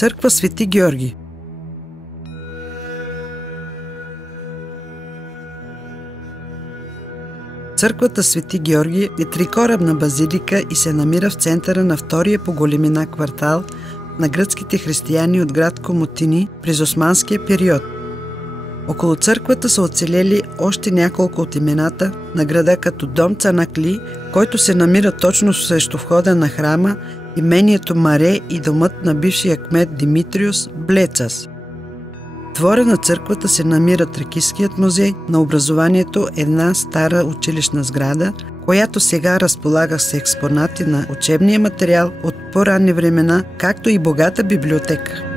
Църква Свети Георги. Църквата Свети Георги е трикорабна базилика и се намира в центъра на втория по големина квартал на гръцките християни от град Комотини през османския период. Около църквата са оцелели още няколко от имената на града, като дом Цанакли, който се намира точно срещу входа на храма, имението Маре и домът на бившия кмет Димитриос Блецас. В двора на църквата се намира Тракийският музей на образованието, една стара училищна сграда, която сега разполага с експонати на учебния материал от по-ранни времена, както и богата библиотека.